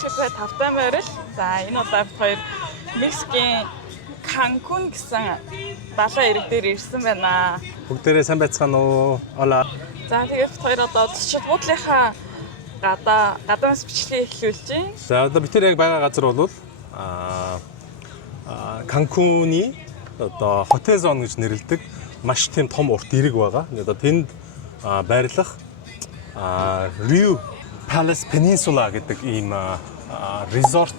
шипэ тавтай морил. За энэ удаа бид хоёр Мексикийн Канкун гэсэн далайн эрэг дээр ирсэн байна. Бүгдээрээ сайн байцгаана уу? Ола. За тэгээд бид хоёр одоо зочид буудлынхаа гадаанаас бичлэгээ эхлүүлж байна. За одоо бид яг байгаа газар бол Канкуны одоо хотел зон гэж нэрлэдэг маш тийм том урт эрэг байгаа. Одоо тэнд байрлах Rio Palace Peninsula гэдэг ийм resort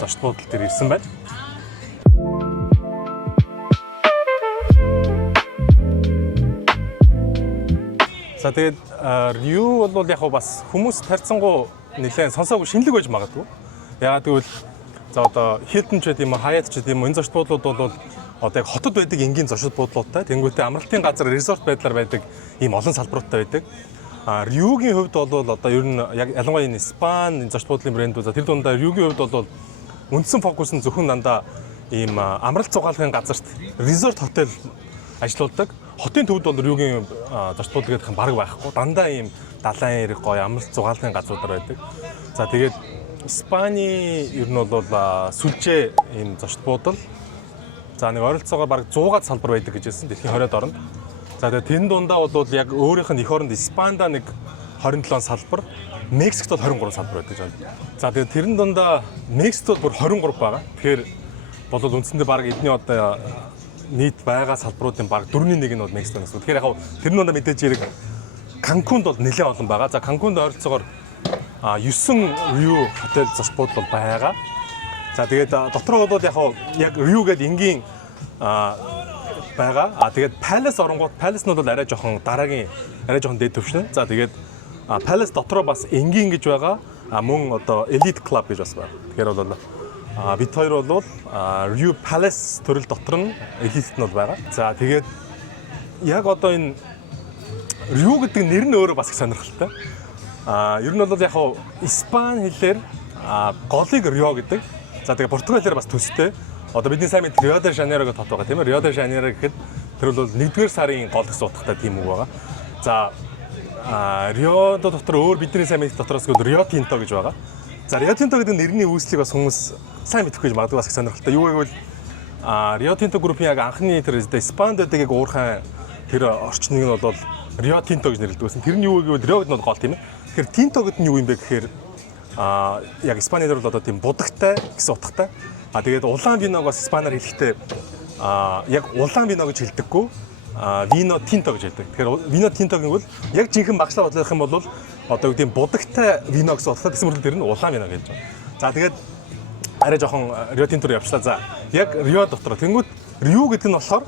зочид буудал дээр ирсэн байна. За тэгээд Rio бол яг бас хүмүүс тарьцангуу нэлээд сонсоогүй шинэлэг байж магадгүй. Яагаад гэвэл за одоо Hilton ч гэдэм юм, Hyatt ч гэдэм юм энэ зочид буудлууд бол одоо яг хотод байдаг энгийн зочид буудлуудтай тэнгуүтэй амралтын газар resort байдлаар байдаг ийм олон салбаруудтай байдаг. Риогийн хувьд бол одоо ер нь яг ялангуяа энэ Испани зочид буудлын брэндүүд тэр дундаа Риогийн хувьд бол үндсэн фокус нь зөвхөн дандаа ийм амралт зугаалгын газарт resort хотел ажилладаг. Хотын төвд бол Риогийн зочид буудлын гэдэг нь баг байхгүй. Дандаа ийм далайн эрэг гоё амралт зугаалгын газруудаар байдаг. За тэгээд Испани ер нь бол сүлжээ ийм зочид буудал. За нэг ойролцоогоор баг 100-аад салбар байдаг гэж хэлсэн дэлхийн 20-ад оронд. За тэгээд тэн дундаа бол яг өөрийнх нь эх оронд Испанда нэг 27 салбар, Мексикт бол 23 салбар байдаг жаа. За тэгээд тэрэн дундаа Мексикт бол бүр 23 байгаа. Тэгэхээр бол үндсэндээ баг эдний одоо нийт байгаа салбаруудын баг 4/1 нь бол Мексик байна. Тэгэхээр яг тэрэн дундаа мэдээж хэрэг Канкунд бол нэлээд олон байгаа. За Канкунд ойролцоогоор 9 Rio хотел зочид буудал байгаа. За тэгээд дотроо бол яг Rio гэдэг энгийн байгаа. Тэгээд Palace оронгууд Palace нь бол арай жоохон дараагийн арай жоохон дээд төвшин. За тэгээд Palace дотроо бас энгийн гэж байгаа. Мөн одоо Elite Club гэж бас байна. Тэгэхээр бол бид хоёр бол Rio Palace төрөл дотор нь Elite нь бол байгаа. За тэгээд яг одоо энэ Rio гэдэг нэр нь өөрөө бас их сонирхолтой. Ер нь бол яг Испани хэлээр голыг Rio гэдэг. За тэгээд Португал хэлээр бас төстэй. Одоо бидний сайн мэд Rio de Janeiro гэх хот байгаа тийм ээ. Rio de Janeiro гэхэд тэр бол 1-р сарын гол гэсэн утгатай тийм үг байгаа. За Rio дотор өөр бидний сайн мэд дотроос Rio Tinto гэж байгаа. За Rio Tinto гэдэг нэрний үүслийг бас хүмүүс сайн мэдэх гэж магадгүй бас их сонирхолтой. Юу гэвэл Rio Tinto группийн яг анхны тэр Испанд байдаг яг уурхайн тэр орчныг нь бол Rio Tinto гэж нэрлэдэг байсан. Тэр нь юу гэвэл Rio гэдэг нь гол тийм ээ. Тэгэхээр Tinto гэдэг нь юу юм бэ гэхээр яг Испанид бол одоо тийм будагтай гэсэн утгатай. Тэгээд улаан виног бас Испанаар хэлэхдээ яг улаан вино гэж хэлдэггүй вино тинто гэж хэлдэг. Тэгэхээр вино тинто гэвэл яг жинхэнэ багшлаа бодлох юм бол одоо үгдийн будагтай вино гэсэн утгатай гэсэн мэт тэр нь улаан вино гэж байна. За тэгээд арай жоохон Рио Тинто руу явчлаа. За яг Рио дотор тэнгууд Рио гэдэг нь болохоор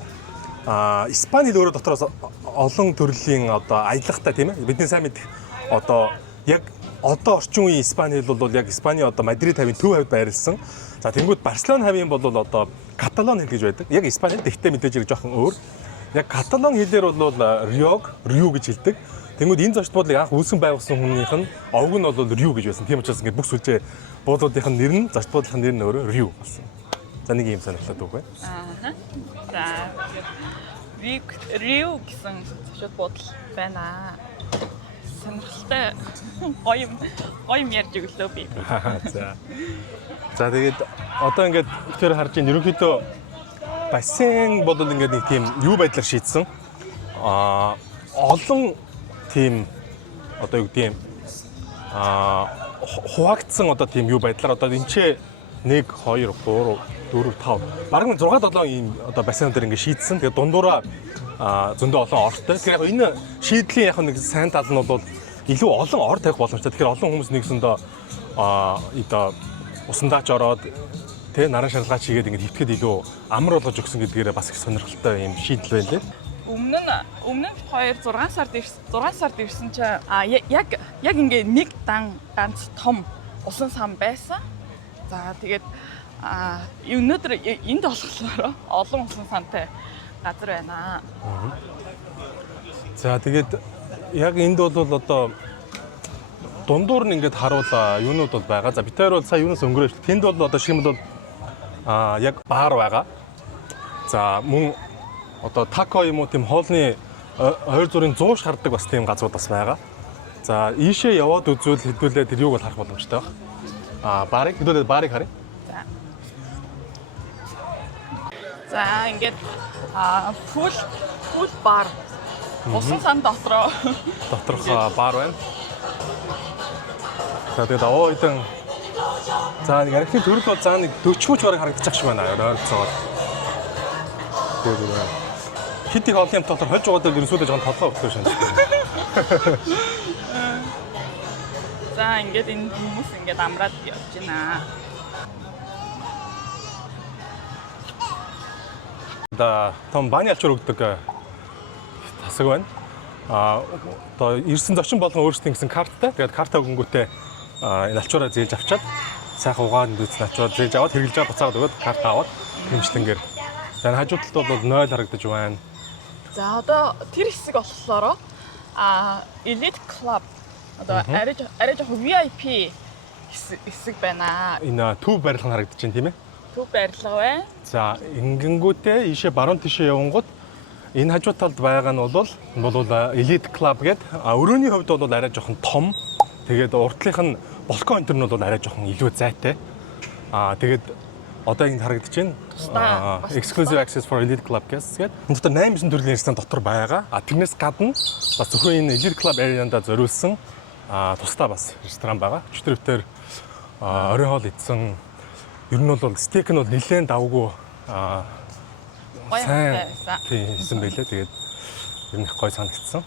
Испани өөрөө дотроос олон төрлийн одоо аялахтай тийм ээ. Бидний сайн мэдэх одоо яг одоо орчин үеийн Испани хэл бол яг Испани одоо Мадрид хавийн төв хавьд байрлсан. За тэнгууд Барселона хавийн бол одоо Каталон хэл гэж байдаг. Яг Испани тэгтээ мэдээж хэрэг жоохон өөр. Яг Каталон хэлээр бол Рио гэж хэлдэг. Тэнгууд энэ зочид буудлыг анх үүсгэн байгуулсан хүнийх нь овг нь бол Рио гэж байсан. Тийм учраас ингээд бүх сүлжээ буудлуудынх нь нэр нь зочид буудлын нэр нь өөрөө Рио болсон. За нэг юм сонирхолтой үг байна. За Рио гэсэн зочид буудал байна. Сонирхолтой гоё юм ярьж өглөө би. За тэгээд одоо ингээд тэр харж ийн ерөнхийдөө бассейн бодол ингээд нэг тийм юу байдлаар шийдсэн. Олон тийм одоо юу гэдэг юм хуваагдсан одоо тийм юу байдлаар одоо энэ ч 1 2 3 4 5 бараг 6 7 ийм одоо бассейн дээр ингээд шийдсэн. Тэгээд дундуура зөндөө олон ортой. Тэгэхээр яг энэ шийдлийн яг нэг сайн тал нь бол илүү олон ор тавих боломжтой. Тэгэхээр олон хүмүүс нэгсэндээ одоо усандаач ороод тэ наран шаргалгаач хийгээд ингээд хөвтгээд илүү амар болгож өгсөн гэдгээрээ бас их сонирхолтой юм шийдэл байна лээ. Өмнө нь 6 сард ирсэн чи яг ингээд нэг ганц том усан сан байсан. За тэгээд өнөөдөр энд болохоор олон усан сантай газар байна. За тэгээд яг энд бол одоо дундуур нь ингээд харуулаа юунууд бол байгаа. За бид хоёр бол сая юунаас өнгөрөөж тэнд бол одоо шиг юм бол яг баар байгаа. За мөн одоо тако юм уу тийм хоолны ойр зүрийн 100 шаарддаг бас тийм газрууд бас байгаа. За ийшээ яваад үзвэл хэдүүлээ тэр юуг бол харах боломжтой байна. барыг хэдүүлээ барыг харъя. За ингээд пул бар. Усан сан дотроо Доторх бар байна. За тэгээд хідэн за нэг архины төрөл бол заа нэг 40 мөч бараг харагдчих шиг байна. Ойролцоогоор. Тэгээд хит их олон юм дотор хольж байгаа дээр ерөөсөө жоохон толгой өгөх шин. за ингээд энэ хүмүүс ингээд амраад явж байна. Да том баны алчуур өгдөг тасаг байна. Одоо ирсэн зочин болгон өөрсдийн гэсэн карттай. Тэгээд карта өгөнгүүтээ энэ алчуураа зээлж авчаад сайхан угаан дүүцэн алчуураа зээлж аваад хэрэглэж байгаа буцаагаад өгөөд карта аваад хэмжлэнгээр. За хажуу талд бол 0 харагдаж байна. За одоо тэр хэсэг болохоор Elite Club одоо арай жоохон VIP хэсэг байна. Энэ төв барилга нь харагдаж байна тийм ээ. Төв барилга байна. За ингэнгүүтээ ийшээ баруун тишээ явангууд энэ хажуу талд байгаа нь бол Elite Club гэдэг. Өрөөний хувьд бол арай жоохон том. Тэгээд уртлынх нь балкон энэ нь бол арай жоохон илүү зайтай. Тэгээд одоо ингэ харагдаж байна. Exclusive access for Elite Club гэдэг. Энэ дотор 8 төрлийн ресторан дотор байгаа. Тэрнээс гадна бас зөвхөн энэ Elite Club area-нд зориулсан тусдаа бас ресторан байгаа. Өчтөрөвтөр оройн хоол идсэн. Ер нь бол стейк нь бол нэлээд давгүй сайн хийсэн байлээ. Тэгээд ер нь их гоё санагдсан.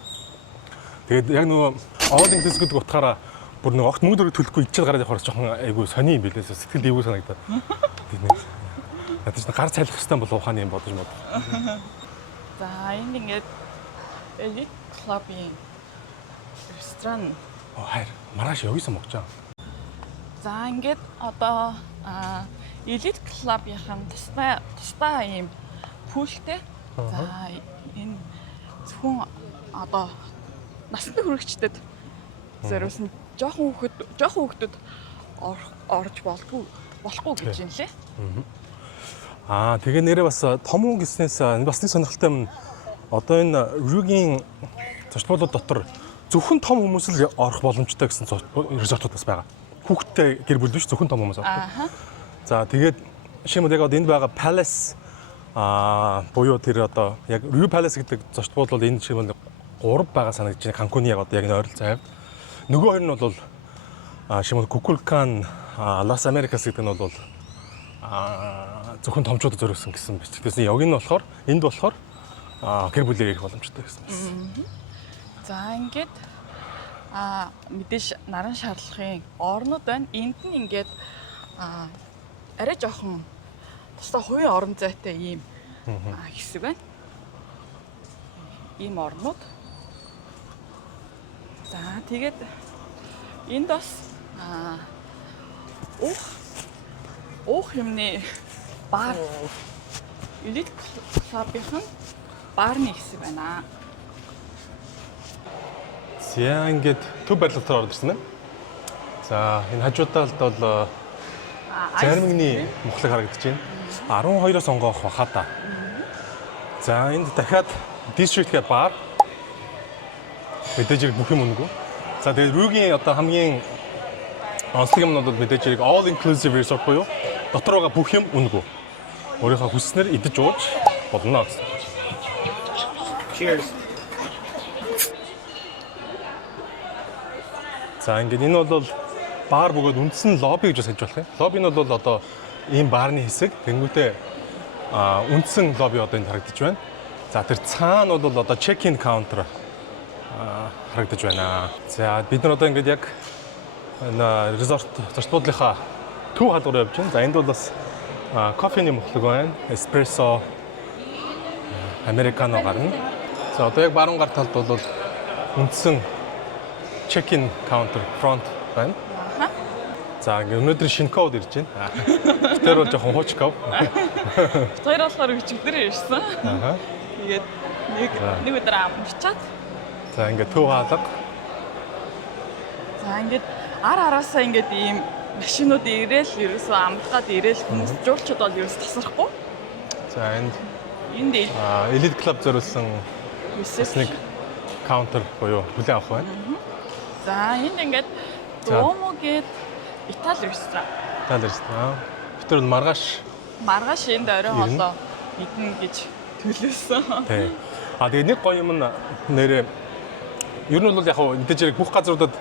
Тэгээд яг нөгөө all inclusive гэдэг утгаараа бүр нэг огт мөнгө төлөхгүй ичээд гараад явахаар жоохон айгүй сони юм билээ. Сэтгэл дэвгүй санагдаад. Надад ч гар цайлах хэвээр бол ухааны юм бодож мод. За энд ингээд Elite Club-ийн ресторан хайр маргааш явсан мөгч. За ингээд одоо Elite Club-ийн тусдаа ийм пүүлтэй. За энэ зөвхөн одоо насны хүрэгчдэд зориулсан жоохон хүүхдүүд орж болохгүй гэж юм лээ. Тэгээ нэрээ бас том хүн гэснээс энэ бас нэг сонирхолтой юм. Одоо энэ Rügen зочдлууд дотор зөвхөн том хүмүүс л орох боломжтой гэсэн резортууд бас байгаа. Хүүхдтэй гэр бүл биш зөвхөн том хүмүүс ордог. За тэгээд жишээлбэл яг энд байгаа Palace буюу тэр одоо яг Rio Palace гэдэг зочдлууд бол энэ жишээлбэл 3 байгаа санагдаж байна. Cancun яг одоо яг энэ ойрол цайвд. Нөгөө хоёр нь бол жишээлбэл Kukulkan, Las Americas гэдэг нь бол зөвхөн томчуудад зориулсан гэсэн бич. Тэгээс яг нь болохоор энд болохоор гэр бүлээр ирэх боломжтой гэсэн байна. За ингээд мэдээж наран шаардлагын орнууд байна. Энд нь ингээд арай жоохон тусдаа хувийн орон зайтай ийм хэсэг байна. Ийм орнууд. За тэгээд энд бас уух юмны бар Elite Club-ийн баарны хэсэг байна. За ингээд төв барилгатаар орж ирсэн байна. За энэ хажуу талд бол заримны мухлаг харагдаж байна. 12-оос онгоох баха та. За энд дахиад District гэх бар. Мэдээж хэрэг бүх юм үнэгүй. За тэгээд Rügen одоо хамгийн онцлог юм нь бол мэдээж хэрэг all inclusive resort буюу дотор байгаа бүх юм үнэгүй. Өөрийнхөө хүснээр идэж ууж болно гэсэн. Cheers. За ингээд энэ бол бар бөгөөд үндсэн лобби гэж санаж болох юм. Лобби нь бол одоо ийм баарны хэсэг. Тэнгүүтээ үндсэн лобби одоо энд харагдаж байна. За тэр цаана бол одоо check-in counter харагдаж байна. За бид нар одоо ингээд яг энэ resort зочдлынхаа төв халдвар явж байна. За энд бол бас кофений мухлаг байна. Эспрессо, американо гарна. За одоо яг баруун гар талд бол үндсэн check-in counter front байна. За ингээ өнөөдөр шинэ код ирж байна. Тэр бол жоохон хууч код. Тэр болохоор өчигдөр ирсэн. Тэгээд нэг өдөр амарчаад. За ингээ төв хаалга. За ингээд араасаа ингээд ийм машинууд ирээл ерөөсөө амлах гад ирээл хүмүүс жуулчууд бол ерөөс тасрахгүй. За энд Elite Club зориулсан нэг каунтер буюу хүлээн авах байна. За энд ингээд Duomo гээд Итали ресторан. Талэрс. Бид нар маргааш Маргааш энд орой хоолоо идэнэ гэж төлөөсөн. тий. Тэгээ нэг гоё юм нь нэрээ ер нь бол яг хөө мэдээж хэрэг бүх газруудад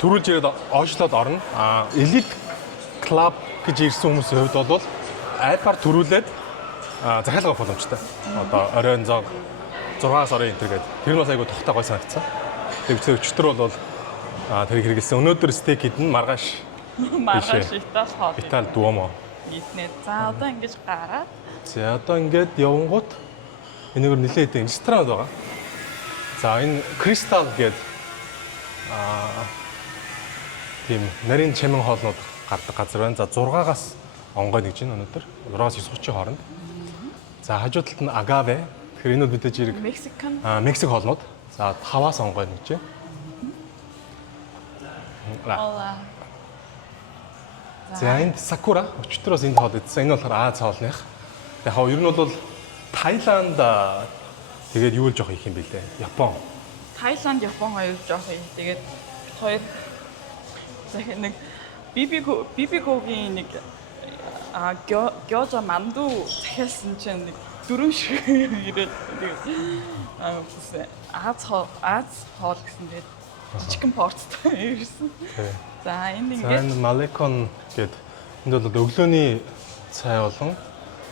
төрүүлж ирээд оошлоод орно. Элит клуб гэж ирсэн хүмүүсийн хувьд бол айпаар төрүүлээд захиалга авах боломжтой. Одоо оройн зог 6-аас орой энэ гэдэг. Тэр нь бас айгүй тогтоо гой санагдсан. Тэгээд өчтөр бол тэрийг хэрэгэлсэн. Өнөөдөр стейк идэн маргааш Маргааш Итали хоол. Итали Дуомо. Иднэ. За одоо ингэж гараад. За одоо ингээд явангууд энэгээр нэлээд ресторан байгаа. За энэ Кристал гэдэг тийм нарийн чимэн хоолнууд гардаг газар байна. За 6-аас онгой нэгж байна өнөөдөр. 6-аас 9:30 хооронд. За хажуу талд нь Агаве. Тэгэхээр энэ мэдээж хэрэг Мексикан. Мексик хоолнууд. За 5-аас онгой нэгж байна. Ола. За энд Сакура өчтөрөөс энд хоол идсэн. Энэ болохоор Аз хоолных. Яг хаа ер нь бол Таиланд тэгээд юу л жоох их юм бэлээ. Япон. Таиланд, Япон хоёр жоох юм. Тэгээд хоёр захин нэг бибигогийн нэг гёжа манду захиалсан чинь нэг дөрөв шиг ирээд тэгээд Аз хоол гэсэн тэгээд чикен порттой ирсэн. За энэ ингээд энэ Малекон гэдэг энд бол өглөөний цай болон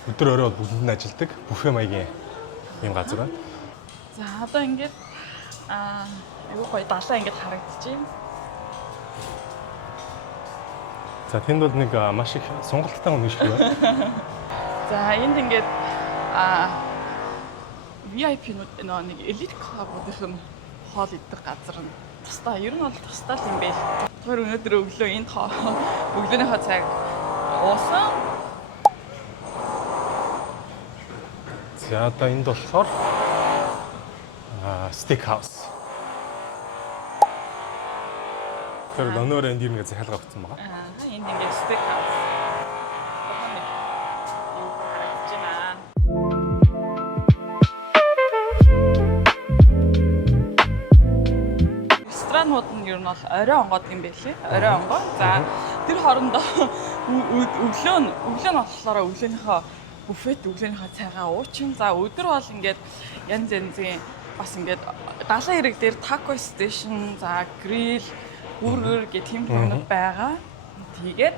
өдөр орой бол бүгдэнд нь ажилладаг бүфэ маягийн юм газар байна. за одоо ингээд аюу гоё далаа ингээд харагдчихэв. За тэнд бол нэг маш их сонголттой хүн шиг байна. За энд ингээд VIP-нууд нэг элит клубуудын хоол идэх газар нь тусдаа ер нь бол тусдаа юм бэ. Тэр өнөөдөр өглөө энд өглөөнийхөө цаг уусан. За одоо энд болохоор стейк хаус. Тэр өнөөр энд юм гэж захиалга авсан байгаа. Энд ингээд стейк хаус. Ресторанууд нь ер нь бол орой онгоод юм байлээ. Орой онгоо. За тэр хоорондоо өглөө нь болохоор өглөөнийхөө буфет өглөөнийхөө цайгаа уучин. За өдөр бол ингээд янз янзын бас ингээд далайн хэрэг дээр тако стейшн, за грил, бургер гэх тийм юмнууд байгаа. Тэгээд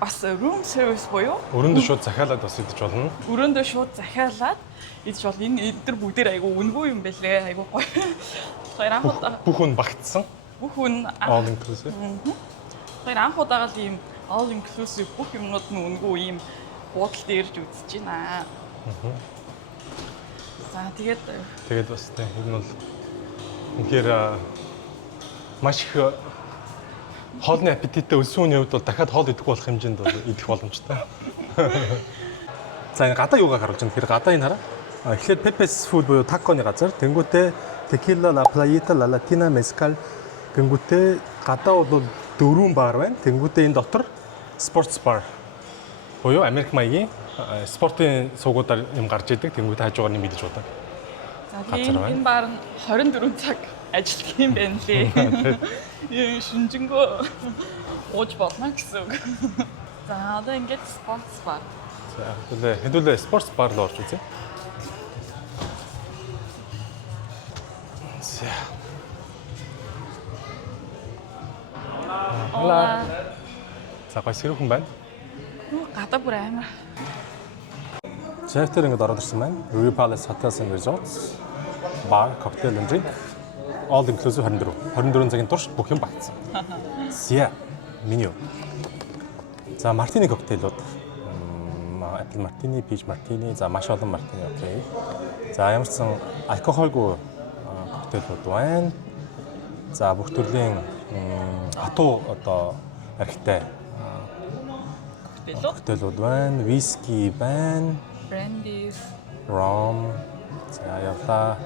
бас room service буюу Өрөөндөө шууд захиалаад бас идэж болно. өрөөндөө шууд захиалаад идэж бол энэ эдгээр бүгдээр айгу үнгүй юм байлээ. Айгу гоё. Тэгэхээр анхудаа Бүх хүн багтсан. бүх хүн All inclusive. Тэгэхээр анхудаага л ийм all inclusive бүх юмнууд нь үнгүй ийм буудалд ирж үзэж байна. За тэгээд бас тийм энэ бол үнэхээр маш их хоолны аппетиттэй өлсөн хүний хувьд бол дахиад хоол идэхгүй болох хэмжээнд бол идэх боломжтой. За энэ гадаа юугаар харуулж байна. Тэгэхээр гадаа энэ хараа. Эхлээд Pepe's Food буюу таконы газар. Тэнгүүтээ Tequila La Playita La Latina Mezcal тэнгүүтээ гадаа бол 4 бар байна. Тэнгүүтээ энэ дотор Sports Bar буюу Америк маягийн спортын суугуудаар юм гарч идэг. Тэнгүүтээ хажуугаар нэг мэдэж удаа. за энэ бар нь 24 цаг ажиллах юм байна лээ. Ийм шинжэнгөө ууж болно гэсэн үг. За одоо ингээд Sports Bar. За хэдүүлээ Sports Bar руу орж үзье. За. Ола. За гой сэрхэн байна. Гадаа бүр амар. Чефтер ингээд ороод ирсэн байна. River Palace Hotels and Resorts Bar, Cocktail and Drink All inclusive 24. 24 цагийн турш бүх юм багтсан. Зя меню. За мартини коктейлууд. Apple Martini, Peach Martini, за маш олон Martini окей. За ямар ч сан алкогольгүй коктейлууд байна. За бүх төрлийн хатуу одоо архитай коктейлууд байна. Виски байна. Brandy, Rom, за явла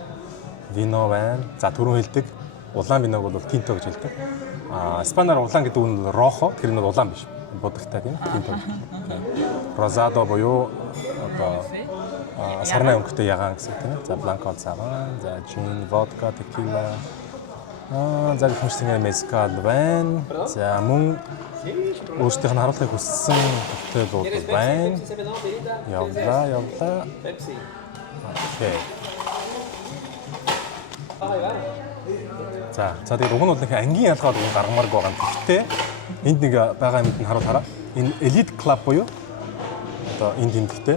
вино байна. За түрүүн хэлдэг улаан виног бол тинто гэж хэлдэг. Испанаар улаан гэдэг нь рохо, тэр нь улаан биш. Будагтай тийм тинто. Rosado буюу одоо сарнай өнгөтэй ягаан гэсэн тийм. За бланко цагаан, за gin, vodka, tequila, За гэх мэт ингэ мескал байна. За мөн өөрсдийнх нь харуулахыг хүссэн коктейлүүд байна. Явлаа. Окей. За тэгээд уг нь бол нэг ангийн ялгаад уг гаргамаарг байгаа юм. Гэхдээ энд нэг байгаа юмд нь харуулаарай. Энэ Elite Club буюу одоо энд тэмдэгтэй.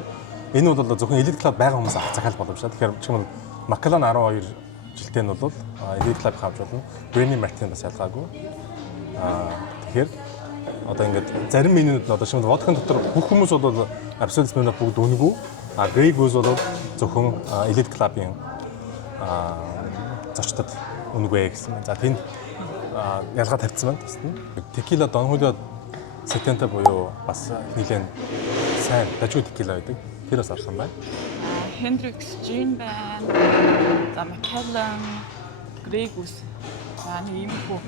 Энэ бол зөвхөн Elite Club байгаа хүмүүс авах захиалга боломжтой. Тэгэхээр жишээ нь Macallan 12 жилтэй нь бол Elite Club авч болно. Grammy Martin бас ялгаагүй. Тэгэхээр одоо ингээд зарим менюуд нь одоо шимэд водкын дотор бүх хүмүүс бол Absolut меню бүгд үнэгүй. Grey Goose бол зөвхөн Elite Club-ийн зочдод үнэгүй гэсэн. За тэнд ялгаа тавьсан байна тест нь. Tequila Don Julio 70 буюу бас нэлээд сайн дажгүй tequila байдаг. Тэр бас орсон байна. Hendrix Gin байна. За Macallan, Grey Goose. За нэг юм хөө.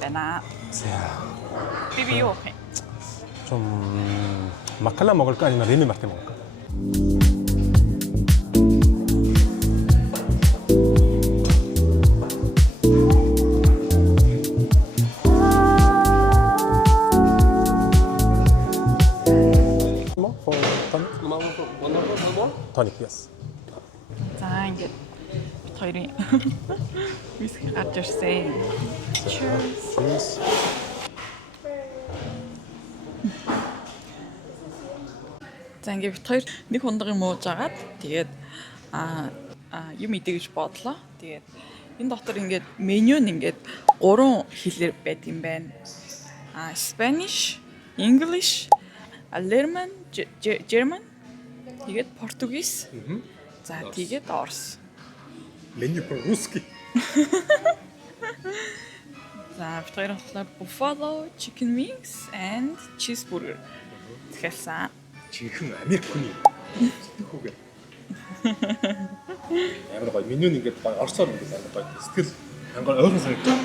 байна. За. Би юу хэ? 좀 Macallan 먹을까 아니면 Remy Martin 먹을까? Tonic, yes. За ингээд бид хоёрын виски гарч ирсэн. Cheers. За ингээд бид хоёр нэг хундагын мууж агаад тэгээд юм идэ гэж бодлоо. Тэгээд энэ дотор ингээд меню нь ингээд 3 хэлээр байт юм байна. Spanish, English, German, тэгээд Португис. За тэгээд Орос. Меню по-русски. За бид хоёр болохоор buffalo, chicken wings and cheeseburger. Тэгэхээр 지금 아메리카노 스티커가 амар гоё меню нь ингээд гоё орсоор ингээд амар гоё сэтгэл ангар ойрхон санагдаж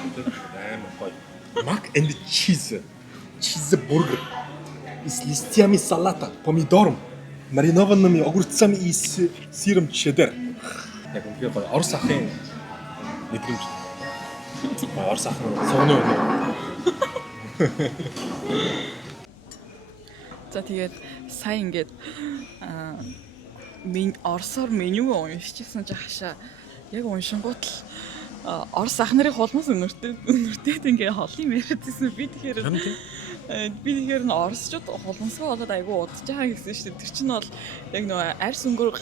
амар гоё mac and cheese бургер с листьями салата помидором маринованными огурцами и сыром чеддер яг үнэхээр гоё орос ахын мэдрэмж орос ахын согны өнөө. За тэгээд сайн ингээд орсоор менюг уншижсэн чи хашаа яг уншингууд л орс ах нарын холмос өнөртөөд ингээ холын яриадсэн би тэгэхээр нь орсчууд холмосгоо болоод айгу удаж байгаа гэсэн шүү дээ. Тэр чинь бол яг нөгөө арьс өнгөөр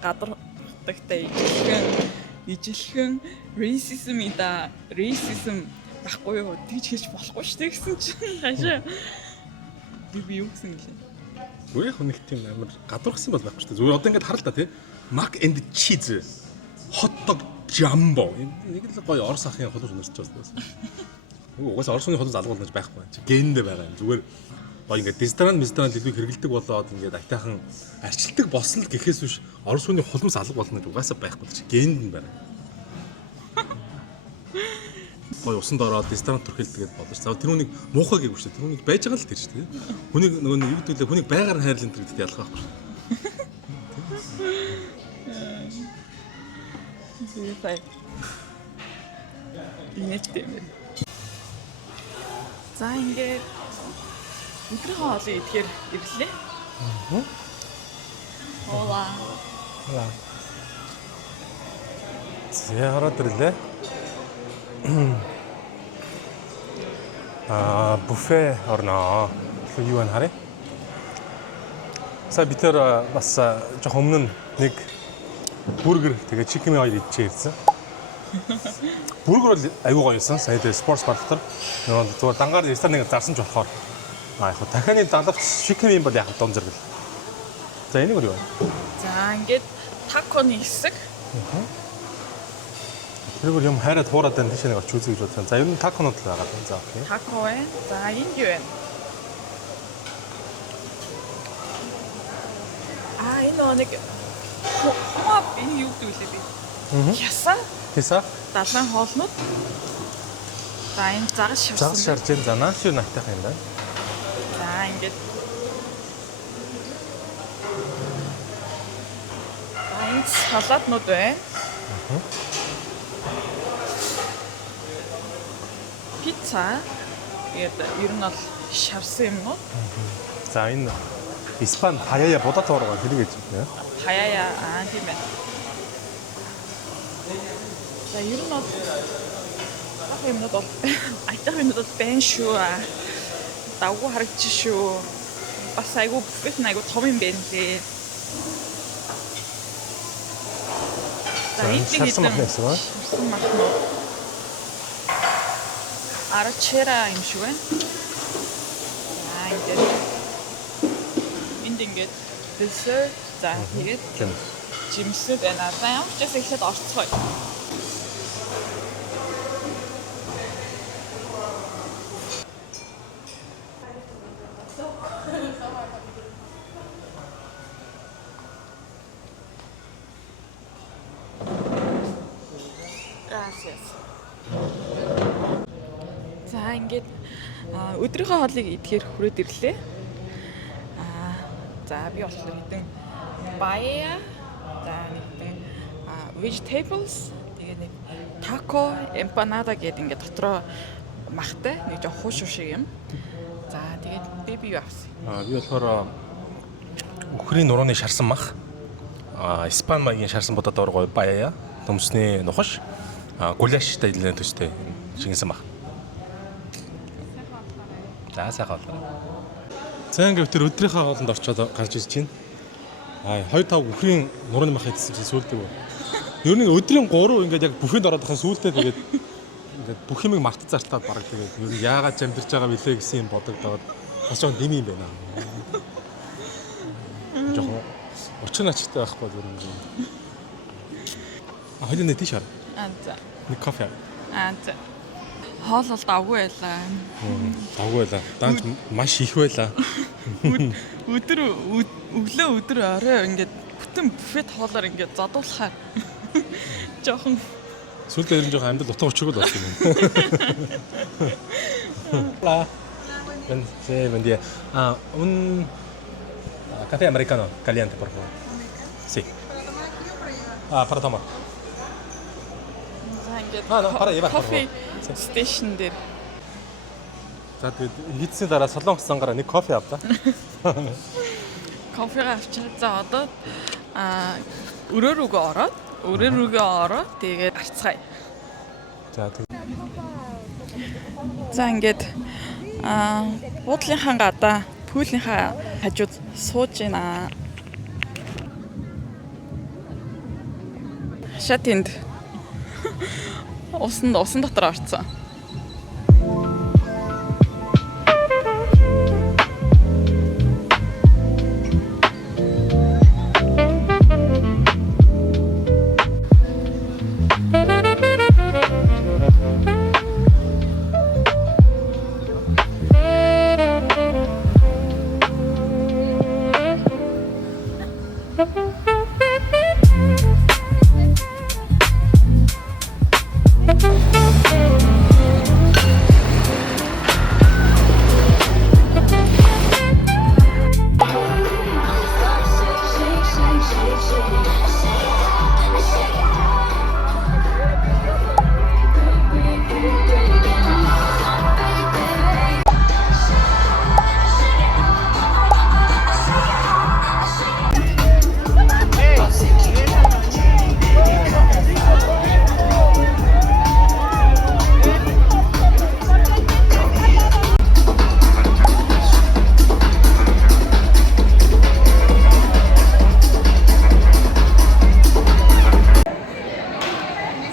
гадардагтай ижилхэн racism байхгүй юу тийч хийж болохгүй шүү дээ гэсэн чинь хашаа би юу гэсэн гэлээ. Үгүй яг нэг тийм амар гадуурхсан бол байхгүй шүү дээ. Зүгээр одоо ингээд харал та тий. Mac and cheese, hot dog jumbo. Нэг л гоё орос ахын холбож өнөрч байгаа. Угаас орсны холбож алгуулж байхгүй. Гендэ байгаа юм. Зүгээр гоё ингээд ресторан илүү хэрэгэлдэг болоод ингээд айтайхан арчилдаг болсон л гэхээс биш орос хүний холбос алга болно гэж угаасаа байхгүй чи генд нь байна. Гоё усан дороод ресторан төрхэлдэг гэдээ бодож. За тэр үнийг муухай гээгүү шүү дээ. Тэр үнийг байж байгаа л тэр шүү дээ. Хүнийг нөгөө юу гэдээ хүнийг байгаар нь хайрлан тэр гэдээ ялах байхгүй шүү. Сай. Инээдтэй юм. За ингээд өдрийн хоолыг идэхээр ирлээ. Хола. За хараад ирлээ. Буфе орно. Юу вэ харъя? Сая бид тэр бас жоох өмнө нэг бургер тэгээ чикен хоёр идчихээ ирсэн. Бургер бол аюу гоё байсан. Сая тэр спортс бар дотор нөгөө зүгээр дангаар ресторан нэг зарсан ч болохоор яг дахианы далавч чикен юм бол яг дон зэрэг. За энийг юу вэ? За ингээд таконы хэсэг. Тэр юм хайраад хуураад байна тийш нэг очиж үзье гэж бодсон. За ер нь таконод л байгаа. За окей. Тако байна. За энд юу вэ? Энэ нэг хоо энэ юу гэдэг вэ? Ясаа? Тэсаа? Далайн хоолнууд. За энэ загас шарсан. Загас шарж энэ занаас юу найтах юм байна? За ингээд. За энэ салаатнууд байна. цаа. Тэгээд ер нь бол шавсан юмнууд. За энэ Испани паяя бодот оргоо тэрийг гэж байна. Паяя тийм ээ. За ер нь бол юмнууд бол айтах юмнууд бол байна шүү. Давгүй харагдчих шүү. Бас айгу бүфет айгу том юм байна лээ. За энэ шарсан мах байсан ба. шарсан махнууд. Арчера юм шиг байна. Энд ингээд dessert за тэгээд жимсэд байна. За ямар ч гэсэн ихлэд орцгоё. За ингээд өдрийнхөө хоолыг идэхээр хүрээд ирлээ. За би болохоор хэдэн паяя, за нэгэн vegetables, тэгээ нэг taco, empanada гэдэг ингээд дотроо махтай нэг жоо хуушуу шиг юм. За тэгээд би юу авсан? Би болохоор өхрийн нурууны шарсан мах, Испани маягийн шарсан бодот оргоо паяя, төмсний нухаш, гуляштай илэн төстэй шингэсэн мах. За сайхан болоо. За ингээд тэр өдрийнхөө хоолнд орчоод гарч ирж байна. 2-5 бүхрийн нурууны мах идсэн чинь сүулдэг үү. Ер нь өдрийн 3 ингээд яг бүхэнд ороод ахын сүултээ тэгээд ингээд бүх юмыг мартцаартаад бараг тэгээд ер нь яагаад ч амьдарч байгаа билээ гэсэн юм бодогдоод бас жоохон дэм юм байна. Жоохон өчнө ачтай байхгүй ер нь. Хоёул нэг тийш хар. За. Нэг кофе. За. Хоол бол давгүй байлаа. Давгүй байлаа. Даанч маш их байлаа. Өглөө өдөр орой ингээд бүтэн буфет хоолоор ингээд задуулахаар жоохон сүлдээ ер нь жоохон амьдрал утга учиргүй болсон юм. Hola. Buen día. Un café americano caliente, por favor. Sí. Para tomar. Para llevar, por favor. Station дээр. За тэгээд хийдсийн дараа солонгос зангараа нэг кофе авлаа. Кофега авчаад за одоо өрөө рүүгээ ороод тэгээд арцгаая. За ингээд буудлынхаа гадаа пүүлийнхаа хажууд сууж байна. Хашаа тэнд усан дотор орцсон.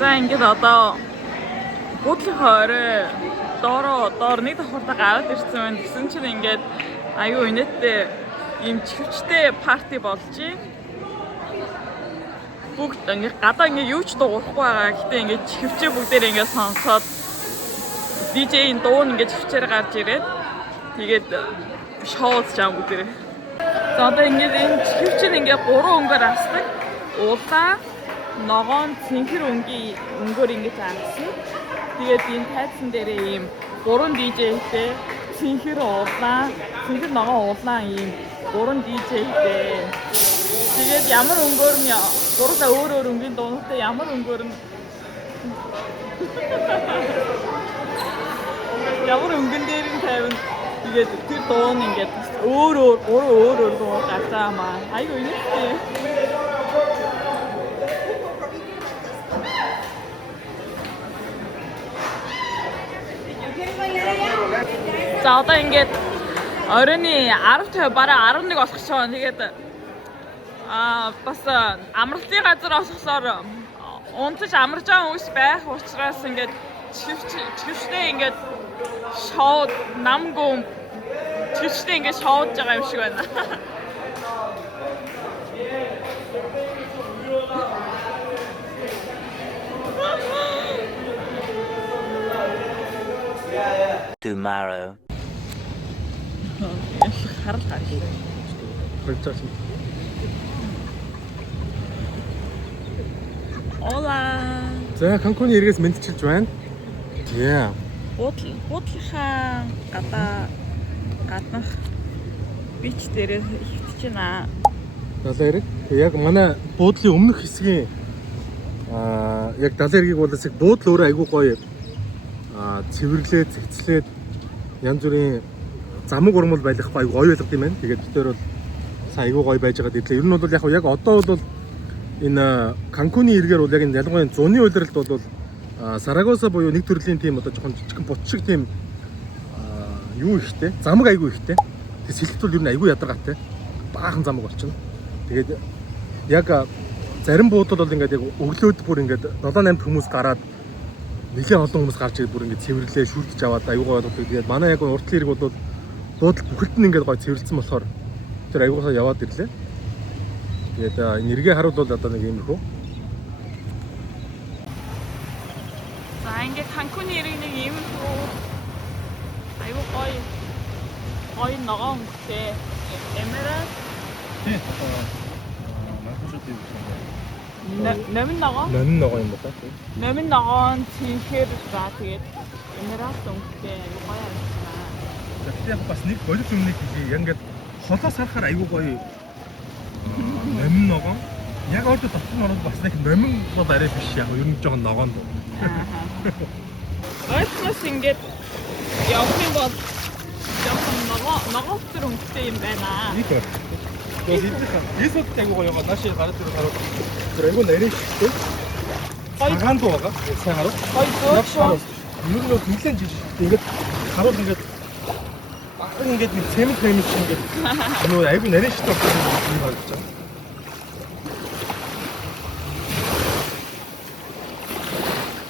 За ингээд одоо буудлынхаа орой доор нэг давхартаа гараад ирсэн байна. Гэсэн чинь ингээд аюу инээдтэй ийм чихвчтэй парти болж байна. Бүгд ингээд гадаа ингээд юу ч дуурахгүй байгаа. Гэтэ ингээд чихвчээ бүгдээр ингээд сонсоод DJ-ийн дуу нь ингээд чихвчээр гарч ирээд тэгээд шоуд чам бүгдээр. За одоо ингээд энэ чихвчээр ингээд 3 өнгөөр асдаг. Уулаа ногоон цэнхэр өнгөөр ингэж ангасан. Тэгээд энэ тайзан дээрээ ийм 3 DJ-тэй цэнхэр уулаа, цэнхэр ногоон уулаа ийм 3 DJ-тэй. Тэгээд ямар өнгөөр нь гурваа өөр өнгийн дуунуудтай ямар өнгөөр нь ямар өнгөн дээр нь тавина. Тэгээд тэр дуун ингээд өөр дуу гатаамаа. Айгу инээдтэй. За одоо ингээд оройны 10:50 бараа 11 болох ч байгаа. Тэгээд бас амралтын газар болохоор унтаж амарч байгаа үс байх учраас ингээд чивчтэй ингээд шоуд намгүй чивчтэй ингээд шоуд байгаа юм шиг байна. Tomorrow. Харал харъя. Причастен. Ола. За Канкуны эргээс мэдчилж байна. Яа. Буудлынхаа гаднах бич дээрээ ихтэж байна. Далайн эрэг. Яг манай буудлын өмнөх хэсгийн яг далайн эргийг бол яг буудал өөрөө айгүй гоё цэвэрлээд цэгцлээд янз бүрийн замаг урмал байлгахгүй айгүй гоё байлгад юм байна. Тэгээд бид тээр бол сайн айгүй гоё байж байгаа дэдлээ. Ер нь бол яг одоо бол энэ Канкуны эргээр бол яг энэ ялангуяа зуны улиралд бол Сарагоса буюу нэг төрлийн тийм одоо жоохон жижигхэн бут шиг тийм юу ихтэй замаг айгүй ихтэй. Тэгээд сэлэлт бол ер нь айгүй ядаргаатай. Баахан замаг болчихно. Тэгээд яг зарим буудал бол ингээд яг өглөөд бүр ингээд 7-8 хүмүүс гараад нэгэн олон хүмүүс гарч ирээд бүр ингээд цэвэрлээ шүлдэж аваад аюу гой болдог. Тэгээд манай яг уртлын хэрэг бол буудал бүхэлд нь ингээд гой цэвэрлсэн болохоор тэр аюугасаа яваад ирлээ. Тэгээд энэ эргээ харуул бол одоо нэг иймэрхүү. За ингээд Канкуны эрэг нэг иймэрхүү аюу гой ногоон өнгөтэй Эмералд. Номин ногоон Номин ногоон юм байна. Номин ногоон цэнхэр за тэгээд Эмералд өнгөтэй аюу гоё байна. Тэгэхээр бас нэг болит өмнөд яг ингээд холоос харахаар аюу гоё номин ногоон. Яг одоо дотор нь ороод бас нэг номин бол арай биш яг ер нь жоохон ногоон. Ойртмос ингээд явах юм бол жоохон ногоон өнгөтэй юм байна. Нэг байна. Ийсэд аюу гоё байгаа. Нааши гараад ирэх хараад тэр аюу нарийн шигтэй. Цагаан дуу байгаа. Сайн харав. Гоё дуу. Ер нь бол нэлээд жижиг. Ингээд харуул ингээд багтан ингээд нэг цемент чинь ингээд нөө аюу нарийн шигтэй юм болж байгаа.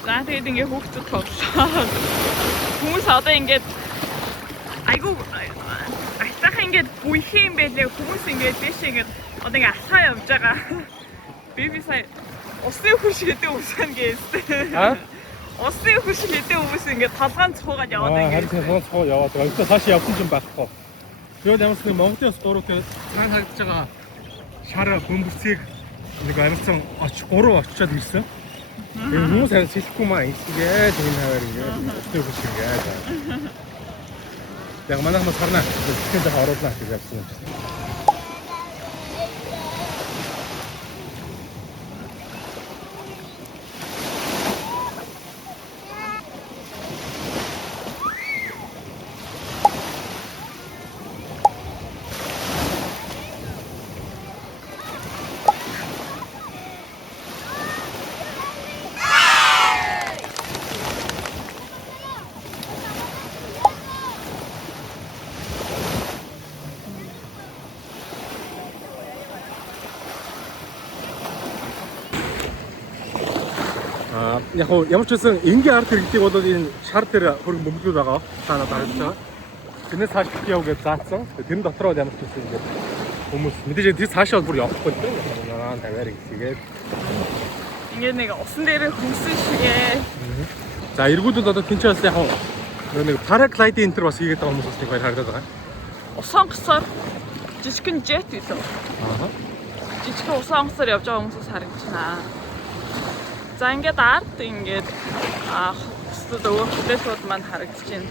За тэгээд ингээ хүүхдүүд тоглоо. Хүмүүс одоо ингээд айгу айтайхан ингээд бүйхэн юм байлээ. Хүмүүс ингээд дэшээ ингээд одоо ингээ асаа явж байгаа. Би сая усын хүшгээдээ үсэн гээстэй. Усын хүшгээдээ хүмүүс ингээд толгоон цуугаад яваад ингээд. Харин толгоон цуу яваад байгаа. Өстө цааш явсан юм байхгүй. Тэгээд ямарч нэг Монголын ус дурууг цаана харагдаж байгаа шар бөмбөрцгийг нэг амарсан 3 очиод ирсэн. Тэгээд хүмүүс харин сэлэхгүй маа ингэгээд энэ хавар ингээд өстө хүшгээгээд. Яг манайх мас харнаа. Тэнд оруулнаа гэж явсан юм чинь. Яг ямар ч байсан энгийн арт хэрэгтийг бол энэ шар дээр хөргөн бөмбөлүүд байгаа. Цаанаа харагдаж байгаа. Тэрнээс цааш яв гэж заасан. Тэрэн дотор бол ямар ч байсан ингээд хүмүүс мэдээж тэр цаашаа бүр явахгүй тийм. Наа тавиар хийгээд. Ингээд нэг усан дээр хүмсэн шигээ. За эргүүлүүд одоо тэнцээ бас яг нэг параглайдинг энэ төр бас хийгээд байгаа хүмүүс бас нэг хоёр харагдаад байгаа. Усонгосоор жижигхэн жет билүү. Аа. Жижигхэн усонгосоор явж байгаа хүмүүсээс харагдчихна. За ингээд арт ингээд хөстөд өөр хөдөлгөөд маань харагдаж байна.